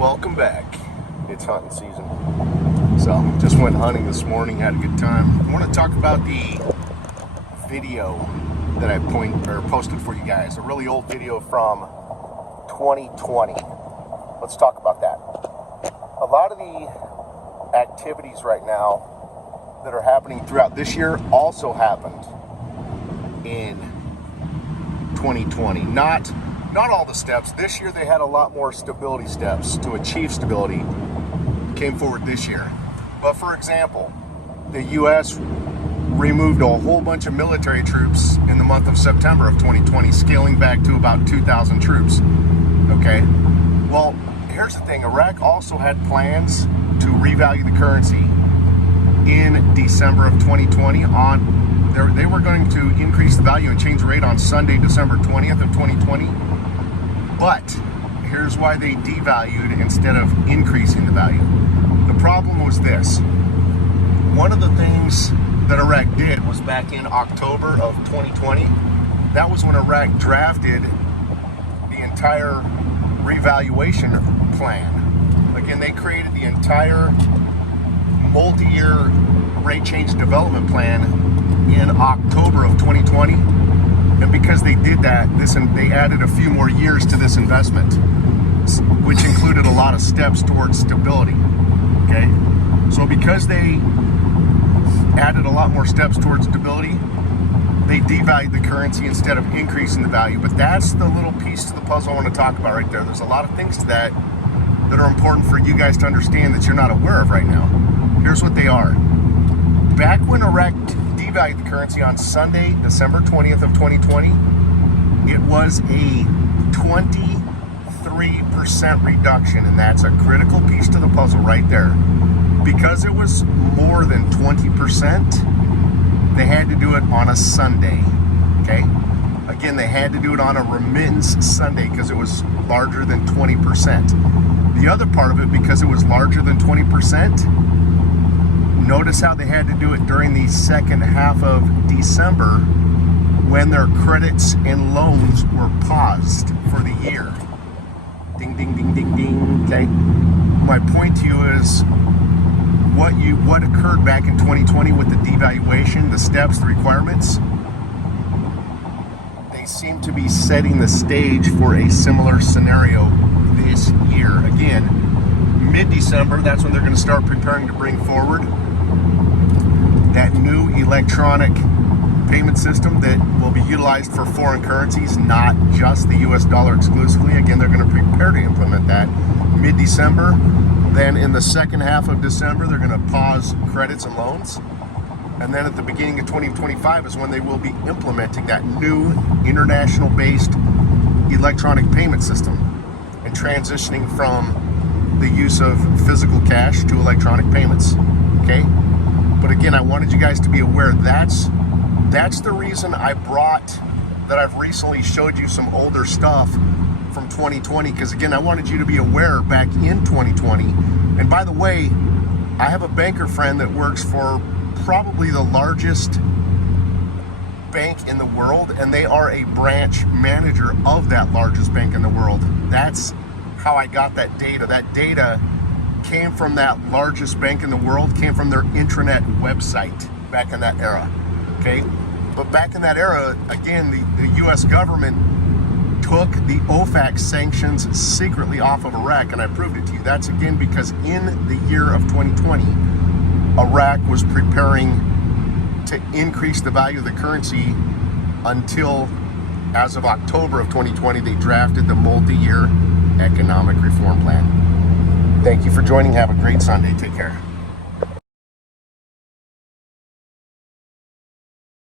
Welcome back. It's hunting season. So just went hunting this morning, had a good time. I want to talk about the video that I posted for you guys. A really old video from 2020. Let's talk about that. A lot of the activities right now that are happening throughout this year also happened in 2020. Not all the steps. This year they had a lot more stability steps to achieve stability came forward this year. But for example, the U.S. removed a whole bunch of military troops in the month of September of 2020, scaling back to about 2,000 troops. Okay, well, here's the thing. Iraq also had plans to revalue the currency in December of 2020. They were going to increase the value and change the rate on Sunday, December 20th of 2020. But here's why they devalued instead of increasing the value. The problem was this. One of the things that Iraq did was back in October of 2020. That was when Iraq drafted the entire revaluation plan. Again, they created the entire multi-year rate change development plan in October of 2020. And because they did that, they added a few more years to this investment, which included a lot of steps towards stability. Okay, so because they added a lot more steps towards stability, they devalued the currency instead of increasing the value. But that's the little piece to the puzzle I want to talk about right there. There's a lot of things to that are important for you guys to understand that you're not aware of right now. Here's what they are. Back when Iraq devalued the currency on Sunday, December 20th of 2020, it was a 23% reduction, and that's a critical piece to the puzzle right there. Because it was more than 20%, they had to do it on a Sunday, okay? Again, they had to do it on a remittance Sunday because it was larger than 20%. The other part of it, because it was larger than 20%, notice how they had to do it during the second half of December when their credits and loans were paused for the year. Ding, ding, ding, ding, ding, okay? My point to you is what occurred back in 2020 with the devaluation, the steps, the requirements, they seem to be setting the stage for a similar scenario this year. Again, mid-December, that's when they're going to start preparing to bring forward that new electronic payment system that will be utilized for foreign currencies, not just the US dollar exclusively. Again, they're going to prepare to implement that mid-December. Then in the second half of December, they're going to pause credits and loans. And then at the beginning of 2025 is when they will be implementing that new international-based electronic payment system and transitioning from the use of physical cash to electronic payments, okay? But again, I wanted you guys to be aware that's the reason that I've recently showed you some older stuff from 2020, because again, I wanted you to be aware back in 2020. And by the way, I have a banker friend that works for probably the largest bank in the world, and they are a branch manager of that largest bank in the world. That's how I got that data. That data came from that largest bank in the world, came from their intranet website back in that era, okay? But back in that era, again, the U.S. government took the OFAC sanctions secretly off of Iraq, and I proved it to you. That's again because in the year of 2020, Iraq was preparing to increase the value of the currency until, as of October of 2020, they drafted the multi-year economic reform plan. Thank you for joining. Have a great Sunday. Take care.